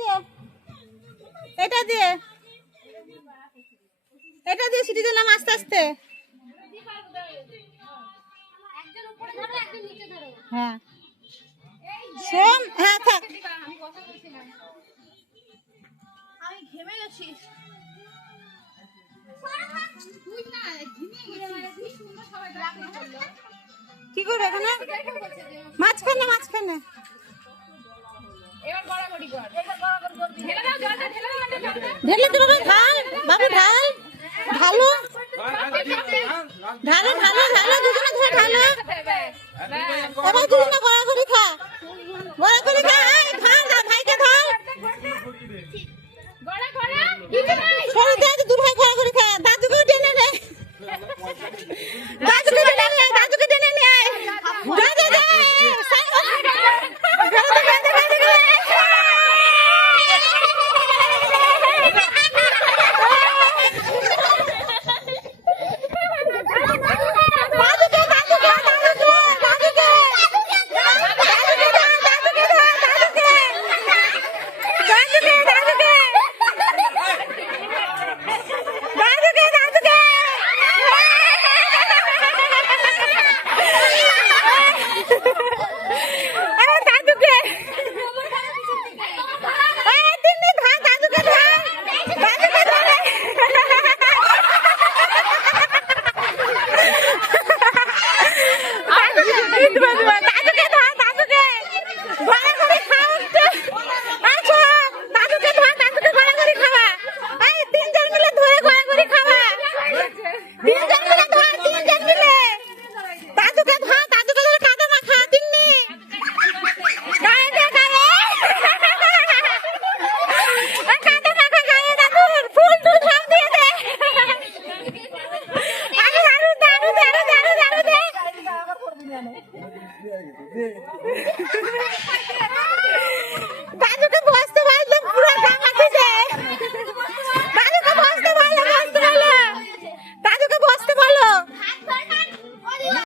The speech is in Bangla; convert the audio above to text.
দিয়ে এটা দিয়ে। এটা দিয়ে সিটি দিলাম আস্তে আস্তে। হ্যাঁ। হ্যাঁ মাঝখানে মাঝখানে। এবার গড়াগড়ি কর। এবার গড়াগড়ি করবি। ঢেলে দাও জলটা ঢেলে দাও ঢেলে তো বাবা ঢাল বাবা ঢাল ঢালো। ঢালো ঢালো ঢালো দুজনে ধরে ঢালো। এবার দুজনে গড়াগড়ি খা। গড়াগড়ি খা ঢাল না ভাইকে ঢাল ইট বাজবা「对。